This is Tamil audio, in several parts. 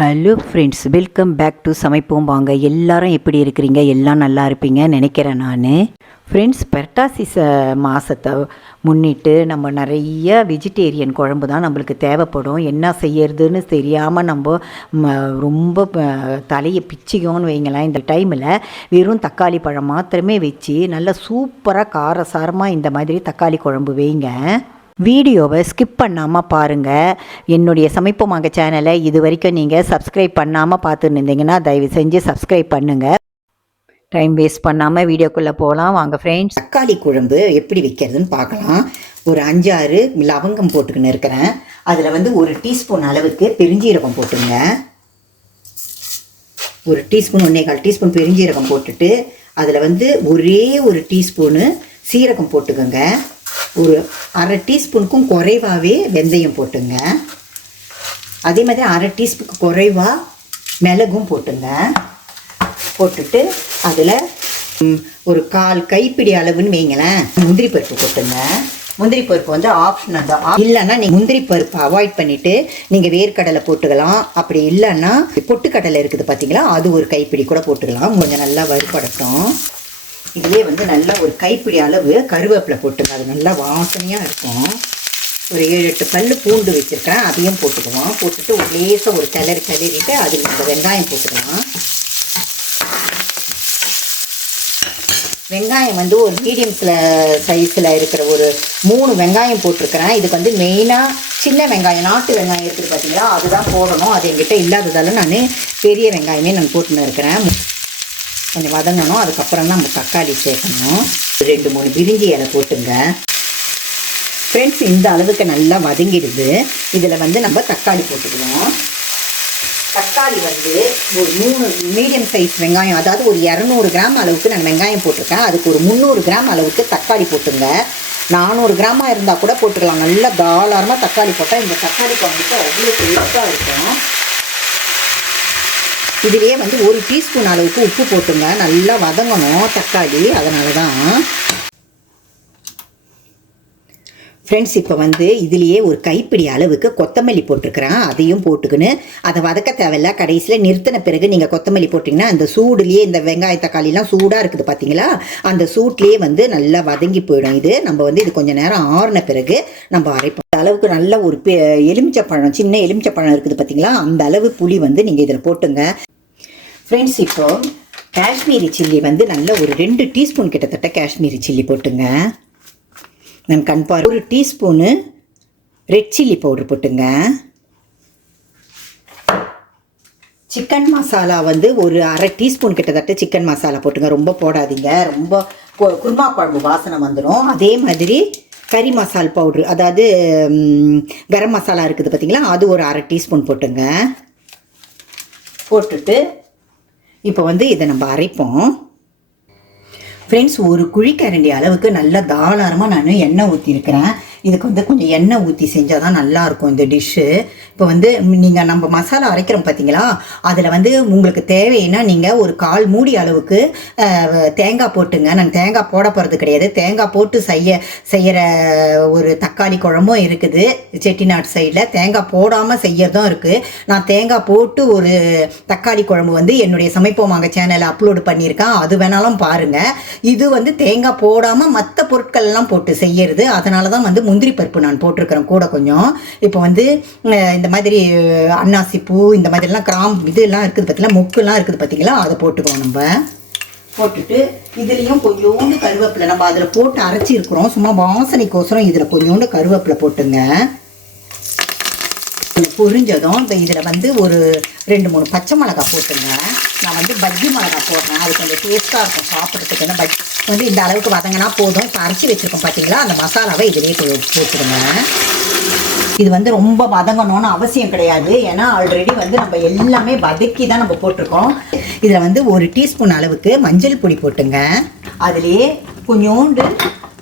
Hello friends welcome back to சமைப்போம் வாங்க. எல்லாரும் எப்படி இருக்கிறீங்க? எல்லாம் நல்லா இருப்பீங்க நினைக்கிறேன் நான். ஃப்ரெண்ட்ஸ் பெரட்டாசி மாதத்தை முன்னிட்டு நம்ம நிறைய வெஜிடேரியன் குழம்பு தான் நம்மளுக்கு தேவைப்படும். என்ன செய்யறதுன்னு தெரியாமல் நம்ம ம, ரொம்ப தலையை பிச்சிக்கோன்னு வைங்களேன் இந்த டைமில் வெறும் தக்காளி பழம் மாத்திரமே வச்சு நல்லா சூப்பராக காரசாரமாக இந்த மாதிரி தக்காளி குழம்பு வைங்க. வீடியோவை ஸ்கிப் பண்ணாமல் பாருங்கள் என்னுடைய சமைப்போமாங்க சேனலை இது வரைக்கும் நீங்கள் சப்ஸ்கிரைப் பண்ணாமல் பார்த்துன்னு இருந்தீங்கன்னா தயவு செஞ்சு சப்ஸ்கிரைப் பண்ணுங்கள் டைம் வேஸ்ட் பண்ணாமல் வீடியோக்குள்ளே போகலாம் வாங்க ஃப்ரெண்ட்ஸ் தக்காளி குழம்பு எப்படி வைக்கிறதுன்னு பார்க்கலாம். ஒரு அஞ்சாறு லவங்கம் போட்டுக்கின்னு இருக்கிறேன். அதில் வந்து ஒரு டீஸ்பூன் அளவுக்கு பெருஞ்சீரகம் போட்டுங்க. ஒரு டீஸ்பூன் ஒன்றே கால் டீஸ்பூன் பெருஞ்சீரகம் போட்டுட்டு அதில் வந்து ஒரே ஒரு டீஸ்பூனு சீரகம் போட்டுக்கோங்க. ஒரு அரை டீஸ்பூனுக்கும் குறைவாகவே வெந்தயம் போட்டுங்க. அதே மாதிரி அரை டீஸ்பூனுக்கு குறைவாக மிளகும் போட்டுங்க. போட்டுட்டு அதில் ஒரு கால் கைப்பிடி அளவுன்னு வைங்களேன். முந்திரி பருப்பு போட்டுங்க. முந்திரி பருப்பு வந்து ஆப்ஷனல் தான் இல்லைன்னா நீங்கள் முந்திரி பருப்பு அவாய்ட் பண்ணிவிட்டு நீங்கள் வேர்க்கடலை போட்டுக்கலாம். அப்படி இல்லைன்னா பொட்டுக்கடலை இருக்குது பார்த்தீங்களா அது ஒரு கைப்பிடி கூட போட்டுக்கலாம். கொஞ்சம் நல்லா வறுபடட்டும் இதுலேயே வந்து நல்லா ஒரு கைப்பிடி அளவு கருவேப்பிலை போட்டுங்க. அது நல்லா வாசனையாக இருக்கும். ஒரு ஏழு எட்டு பல்லு பூண்டு வச்சுருக்கேன் அதையும் போட்டுக்குவோம். போட்டுட்டு ஒரு லேசாக ஒரு கிளறி கிளறிட்டு அதில் நம்ம வெங்காயம் போட்டுக்கலாம். வெங்காயம் வந்து ஒரு மீடியம் சைஸில் இருக்கிற ஒரு மூணு வெங்காயம் போட்டிருக்கிறேன். இதுக்கு வந்து மெயினாக சின்ன வெங்காயம் நாட்டு வெங்காயம் இருக்குது பார்த்தீங்களா அதுதான் போடணும். அது என்கிட்ட இல்லாததாலும் நான் பெரிய வெங்காயமே நான் போட்டுன்னு இருக்கிறேன். கொஞ்சம் வதங்கணும். அதுக்கப்புறம் தான் நம்ம தக்காளி சேர்க்கணும். ரெண்டு மூணு பிரிஞ்சி இலை போட்டுங்க. ஃப்ரெண்ட்ஸ் இந்த அளவுக்கு நல்லா வதங்கிடுது. இதில் வந்து நம்ம தக்காளி போட்டுக்குவோம். தக்காளி வந்து ஒரு மூணு மீடியம் சைஸ் வெங்காயம் அதாவது ஒரு இரநூறு கிராம் அளவுக்கு நான் வெங்காயம் போட்டிருக்கேன். அதுக்கு ஒரு முந்நூறு கிராம் அளவுக்கு தக்காளி போட்டுங்க. நானூறு கிராமாக இருந்தால் கூட போட்டுக்கலாம். நல்லா தாராளமாக தக்காளி போட்டால் இந்த தக்காளி குழம்புக்கு அவ்வளோ டேஸ்ட்டாக இருக்கும். இதுலேயே வந்து ஒரு டீஸ்பூன் அளவுக்கு உப்பு போட்டுங்க. நல்லா வதங்கணும் தக்காளி. அதனால தான் ஃப்ரெண்ட்ஸ் இப்போ வந்து இதுலேயே ஒரு கைப்பிடி அளவுக்கு கொத்தமல்லி போட்டிருக்கிறேன். அதையும் போட்டுக்கின்னு அதை வதக்க தேவையில்ல. கடைசியில் நிறுத்தின பிறகு நீங்கள் கொத்தமல்லி போட்டிங்கன்னா அந்த சூடுலேயே இந்த வெங்காய தக்காளிலாம் சூடாக இருக்குது பார்த்தீங்களா அந்த சூட்லேயே வந்து நல்லா வதங்கி போயிடும் இது. நம்ம வந்து இது கொஞ்சம் நேரம் ஆறின பிறகு நம்ம அரைப்போம். அளவுக்கு நல்ல ஒரு பெ எலுமிச்சப்பழம் சின்ன எலுமிச்சப்பழம் இருக்குது பார்த்தீங்களா அந்த அளவு புளி வந்து நீங்கள் இதில் போட்டுங்க. ஃப்ரெண்ட்ஸ் இப்போ காஷ்மீரி சில்லி வந்து நல்ல ஒரு ரெண்டு டீஸ்பூன் கிட்டத்தட்ட காஷ்மீரி சில்லி போட்டுங்க. நான் கண்பார் ஒரு டீஸ்பூனு ரெட் சில்லி பவுடர் போட்டுங்க. சிக்கன் மசாலா வந்து ஒரு அரை டீஸ்பூன் கிட்டத்தட்ட சிக்கன் மசாலா போட்டுங்க. ரொம்ப போடாதீங்க. ரொம்ப குருமா குழம்பு வாசனை வந்துடும் அதே மாதிரி கறி மசால் பவுட்ரு அதாவது கரம் மசாலா இருக்குது பார்த்தீங்களா அது ஒரு அரை டீஸ்பூன் போட்டுங்க. போட்டுட்டு இப்போ வந்து இதை நம்ம அரைப்போம். ஃப்ரெண்ட்ஸ் ஒரு குழிக்கரண்டி அளவுக்கு நல்லா தாராளமாக நான் எண்ணெய் ஊற்றிருக்கிறேன் இதுக்கு வந்து கொஞ்சம் எண்ணெய் ஊற்றி செஞ்சால் தான் நல்லாயிருக்கும் இந்த டிஷ்ஷு இப்போ வந்து நீங்கள் நம்ம மசாலா அரைக்கிறோம் பார்த்தீங்களா அதில் வந்து உங்களுக்கு தேவைன்னா நீங்கள் ஒரு கால் மூடி அளவுக்கு தேங்காய் போட்டுங்க. நான் தேங்காய் போட போகிறது கிடையாது. தேங்காய் போட்டு செய்ய செய்கிற ஒரு தக்காளி குழம்பும் இருக்குது. செட்டிநாடு சைடில் தேங்காய் போடாமல் செய்யறதும் இருக்குது நான் தேங்காய் போட்டு ஒரு தக்காளி குழம்பு வந்து என்னுடைய சமைப்போமாங்க சேனலில் அப்லோடு பண்ணியிருக்கேன். அது வேணாலும் பாருங்கள் இது வந்து தேங்காய் போடாமல் மற்ற பொருட்கள்லாம் போட்டு செய்யறது. அதனால தான் வந்து முந்திரி பருப்பு நான் போட்டிருக்கிறேன் கூட கொஞ்சம். இப்போ வந்து இந்த மாதிரி அன்னாசி பூ இந்த மாதிரிலாம் கிராம் இதெல்லாம் இருக்குது பார்த்தீங்களா மொக்குலாம் இருக்குது பார்த்தீங்களா அதை போட்டுக்குவோம் நம்ம. போட்டுட்டு இதுலேயும் கொஞ்சோண்டு கருவேப்பிலை நம்ம அதில் போட்டு அரைச்சிருக்கிறோம். சும்மா வாசனைக்கோசரம் இதில் கொஞ்சோண்டு கருவேப்பிலை போட்டுங்க. கொஞ்சம் பொரிஞ்சதும் இப்போ இதில் வந்து ஒரு ரெண்டு மூணு பச்சை மிளகா போட்டுங்க. நான் வந்து பஜ்ஜி மிளகா போடுறேன். அது கொஞ்சம் டேஸ்ட்டாக இருக்கும் சாப்பிட்றதுக்கு. பஜ் வந்து இந்த அளவுக்கு வதங்கினா போதும். இப்போ அரைச்சி வச்சுருக்கோம் பார்த்தீங்களா? அந்த மசாலாவை இதிலே போட்டுருங்க. இது வந்து ரொம்ப வதங்கணும்னு அவசியம் கிடையாது. ஏன்னா ஆல்ரெடி வந்து நம்ம எல்லாமே வதக்கி தான் நம்ம போட்டிருக்கோம். இதில் வந்து ஒரு டீஸ்பூன் அளவுக்கு மஞ்சள் பொடி போட்டுங்க. அதுலேயே கொஞ்சோண்டு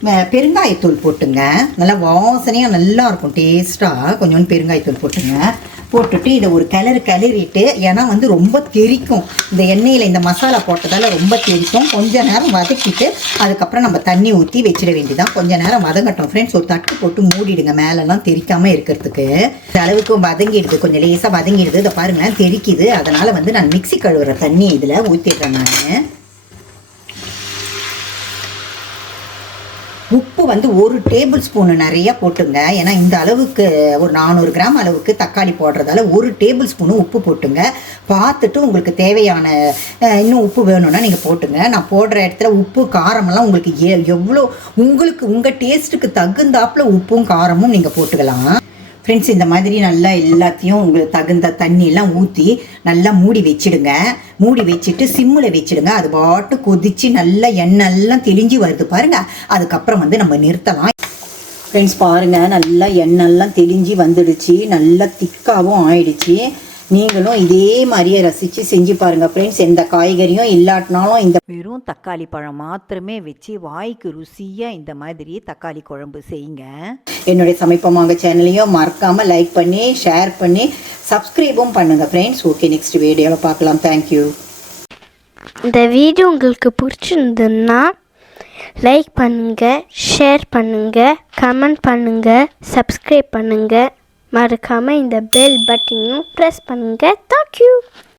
பெருங்காயத்தூள் போட்டுங்க. நல்லா வாசனையாக நல்லா இருக்கும் டேஸ்ட்டாக கொஞ்சோண்டு பெருங்காயத்தூள் போட்டுங்க. போட்டுட்டு இதை ஒரு கிளறு கிளறிட்டு ஏன்னா வந்து ரொம்ப தெறிக்கும் இந்த எண்ணெயில் இந்த மசாலா போட்டதால் ரொம்ப தெரிக்கும். கொஞ்ச நேரம் வதக்கிட்டு அதுக்கப்புறம் நம்ம தண்ணி ஊற்றி வச்சிட வேண்டியதான் கொஞ்ச நேரம் வதங்கட்டும். ஃப்ரெண்ட்ஸ் ஒரு தட்டு போட்டு மூடிடுங்க. மேலெல்லாம் தெறிக்காமல் இருக்கிறதுக்கு. இந்த அளவுக்கு வதங்கிடுது. கொஞ்சம் லேசாக வதங்கிடுது. இதை பாருங்களேன் தெரிக்குது. அதனால் வந்து நான் மிக்ஸி கழுவுற தண்ணி இதில் ஊற்றிடுறேன் நான். உப்பு வந்து ஒரு டேபிள் ஸ்பூனு நிறையா போட்டுங்க. ஏன்னா இந்த அளவுக்கு ஒரு நானூறு கிராம் அளவுக்கு தக்காளி போடுறதால ஒரு டேபிள் ஸ்பூனு உப்பு போட்டுங்க. பார்த்துட்டு உங்களுக்கு தேவையான இன்னும் உப்பு வேணும்னா நீங்கள் போட்டுங்க. நான் போடுற இடத்துல உப்பு காரமெல்லாம் உங்களுக்கு எ எவ்வளோ உங்களுக்கு உங்கள் டேஸ்ட்டுக்கு தகுந்தாப்புல உப்பும் காரமும் நீங்கள் போட்டுக்கலாம். ஃப்ரெண்ட்ஸ் இந்த மாதிரி நல்லா எல்லாத்தையும் உங்களுக்கு தகுந்த தண்ணியெல்லாம் ஊற்றி நல்லா மூடி வச்சிடுங்க. மூடி வச்சுட்டு சிம்மில் வச்சிடுங்க. அது பாட்டு கொதிச்சு நல்லா எண்ணெய்லாம் தெளிஞ்சு வருது பாருங்கள் அதுக்கப்புறம் வந்து நம்ம நிறுத்தலாம். ஃப்ரெண்ட்ஸ் பாருங்க. நல்லா எண்ணெய்லாம் தெளிஞ்சு வந்துடுச்சு. நல்லா திக்காகவும் ஆயிடுச்சு. நீங்களும் இதே மாதிரியே ரசித்து செஞ்சு பாருங்க ஃப்ரெண்ட்ஸ் எந்த காய்கறியும் இல்லாட்டினாலும் இந்த வெறும் தக்காளி பழம் மாத்திரமே வச்சு வாய்க்கு ருசியாக இந்த மாதிரி தக்காளி குழம்பு செய்யுங்க. என்னுடைய சமைப்பமாங்க சேனலையும் மறக்காமல் லைக் பண்ணி ஷேர் பண்ணி சப்ஸ்கிரைபும் பண்ணுங்க ஃப்ரெண்ட்ஸ் ஓகே நெக்ஸ்ட் வீடியோவில் பார்க்கலாம். தேங்க்யூ இந்த வீடியோ உங்களுக்கு பிடிச்சிருந்ததுன்னா லைக் பண்ணுங்கள் ஷேர் பண்ணுங்கள் கமெண்ட் பண்ணுங்கள் சப்ஸ்கிரைப் பண்ணுங்கள் மறக்காமல் இந்த பெல் பட்டனையும் ப்ரெஸ் பண்ணுங்கள் தேங்க்யூ